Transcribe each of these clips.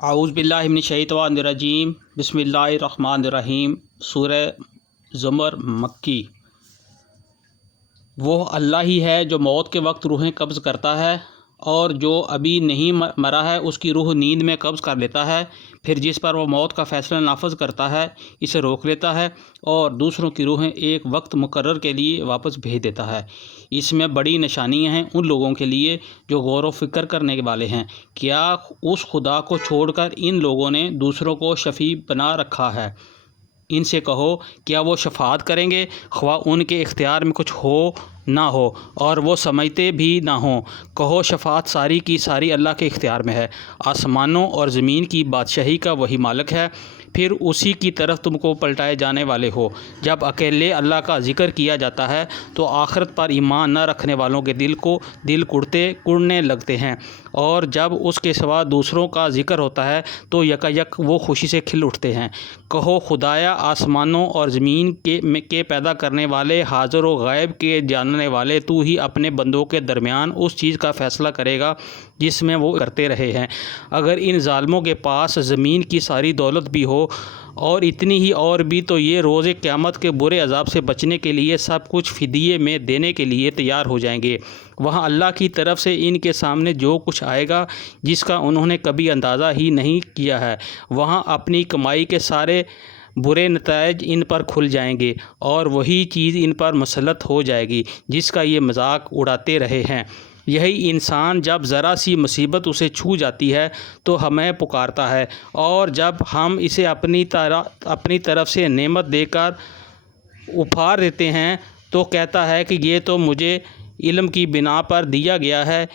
आऊज़ बिल्लाहि मिनश शैतानिर रजीम बिस्मिल्लाहिर्रहमानिर रहीम। सूरह ज़ुमर मक्की। वो अल्लाह ही है जो मौत के वक्त रूहें कब्ज़ करता है और जो अभी नहीं मरा है उसकी रूह नींद में कब्ज़ कर लेता है, फिर जिस पर वो मौत का फ़ैसला नाफज करता है इसे रोक लेता है और दूसरों की रूहें एक वक्त मुकर्रर के लिए वापस भेज देता है। इसमें बड़ी निशानियां हैं उन लोगों के लिए जो गौर व फिक्र करने वाले हैं। क्या उस खुदा को छोड़कर इन लोगों ने दूसरों को शफ़ी बना रखा है? इनसे कहो, क्या वो शफाअत करेंगे ख्वाह उनके इख्तियार में कुछ हो ना हो और वो समझते भी ना हो। कहो, शफाअत सारी की सारी अल्लाह के इख्तियार में है। आसमानों और ज़मीन की बादशाही का वही मालिक है, फिर उसी की तरफ तुमको पलटाए जाने वाले हो। जब अकेले अल्लाह का ज़िक्र किया जाता है तो आखिरत पर ईमान न रखने वालों के दिल कुड़ने लगते हैं, और जब उसके सिवा दूसरों का ज़िक्र होता है तो यकायक वो खुशी से खिल उठते हैं। कहो, खुदाया आसमानों और ज़मीन के पैदा करने वाले, हाज़िर व गायब के जानने वाले, तू ही अपने बंदों के दरमियान उस चीज़ का फ़ैसला करेगा जिसमें वो करते रहे हैं। अगर इन ज़ालिमों के पास ज़मीन की सारी दौलत भी हो और इतनी ही और भी, तो ये रोज़े क़यामत के बुरे अज़ाब से बचने के लिए सब कुछ फ़िदिये में देने के लिए तैयार हो जाएंगे। वहाँ अल्लाह की तरफ से इनके सामने जो कुछ आएगा जिसका उन्होंने कभी अंदाज़ा ही नहीं किया है, वहाँ अपनी कमाई के सारे बुरे नताइज इन पर खुल जाएंगे और वही चीज़ इन पर मसलत हो जाएगी जिसका ये मजाक उड़ाते रहे हैं। यही इंसान जब ज़रा सी मुसीबत उसे छू जाती है तो हमें पुकारता है, और जब हम इसे अपनी तरफ से नेमत देकर उपहार देते हैं तो कहता है कि ये तो मुझे इल्म की बिना पर दिया गया है।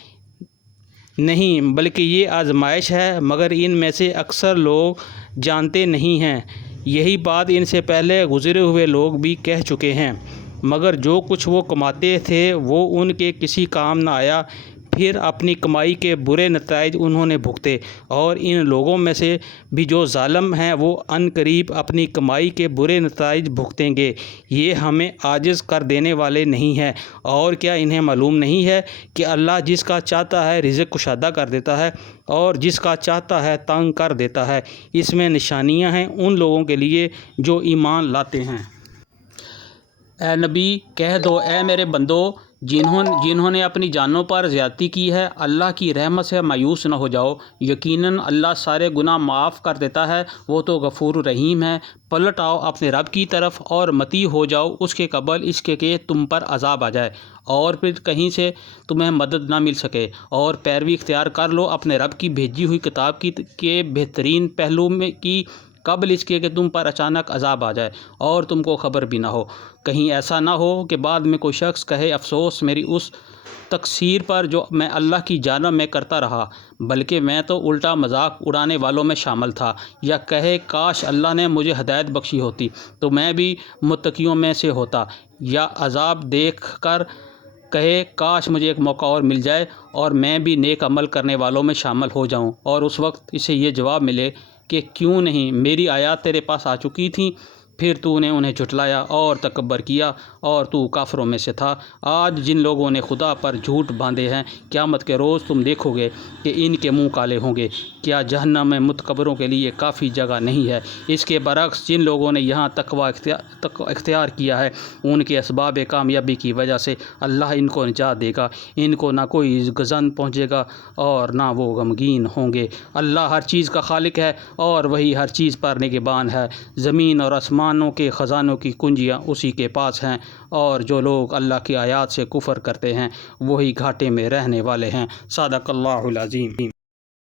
नहीं, बल्कि ये आजमाइश है, मगर इनमें से अक्सर लोग जानते नहीं हैं। यही बात इनसे पहले गुज़रे हुए लोग भी कह चुके हैं, मगर जो कुछ वो कमाते थे वो उनके किसी काम न आया। फिर अपनी कमाई के बुरे नताइज उन्होंने भुगते, और इन लोगों में से भी जो ज़ालिम हैं वो अनकरीब अपनी कमाई के बुरे नताइज भुगतेंगे। ये हमें आजिज़ कर देने वाले नहीं हैं, और क्या इन्हें मालूम नहीं है कि अल्लाह जिसका चाहता है रिज़्क़ कुशादा कर देता है और जिसका चाहता है तंग कर देता है। इसमें निशानियां हैं उन लोगों के लिए जो ईमान लाते हैं। ए नबी, कह दो, ए मेरे बंदो, जिन्होंने अपनी जानों पर ज़्यादती की है, अल्लाह की रहमत से मायूस न हो जाओ। यकीनन अल्लाह सारे गुनाह माफ़ कर देता है, वो तो गफूर रहीम है। पलट आओ अपने रब की तरफ और मती हो जाओ उसके कबल इसके कि तुम पर अजाब आ जाए और फिर कहीं से तुम्हें मदद ना मिल सके, और पैरवी इख्तियार कर लो अपने रब की भेजी हुई किताब के बेहतरीन पहलू में की कबल इसके कि तुम पर अचानक अजाब आ जाए और तुमको ख़बर भी ना हो। कहीं ऐसा ना हो कि बाद में कोई शख्स कहे, अफसोस मेरी उस तकसीर पर जो मैं अल्लाह की जानब में करता रहा, बल्कि मैं तो उल्टा मजाक उड़ाने वालों में शामिल था। या कहे, काश अल्लाह ने मुझे हदायत बख्शी होती तो मैं भी मुत्तकियों में से होता। या अजाब देख कर कहे, काश मुझे एक मौका और मिल जाए और मैं भी नेक अमल करने वालों में शामिल हो जाऊं, और उस वक्त इसे ये जवाब मिले कि क्यों नहीं, मेरी आयत तेरे पास आ चुकी थी, फिर तूने उन्हें झुटलाया और तकब्बर किया और तू काफरों में से था। आज जिन लोगों ने खुदा पर झूठ बांधे हैं, क़यामत के रोज़ तुम देखोगे कि इनके मुंह काले होंगे। क्या जहन्नम में मुतकब्बरों के लिए काफ़ी जगह नहीं है? इसके बरक्स जिन लोगों ने यहाँ तकवा इख्तियार किया है, उनके असबाब कामयाबी की वजह से अल्लाह इनको निजात देगा। इनको ना कोई गज़न पहुँचेगा और ना वो गमगीन होंगे। अल्लाह हर चीज़ का खालिक है और वही हर चीज़ पर निगहबान है। ज़मीन और आसमानों के ख़जानों की कुंजियाँ उसी के पास हैं, और जो लोग अल्लाह की आयत से कुफ़र करते हैं वही घाटे में रहने वाले हैं। सदक़ल्लाहुल अज़ीम।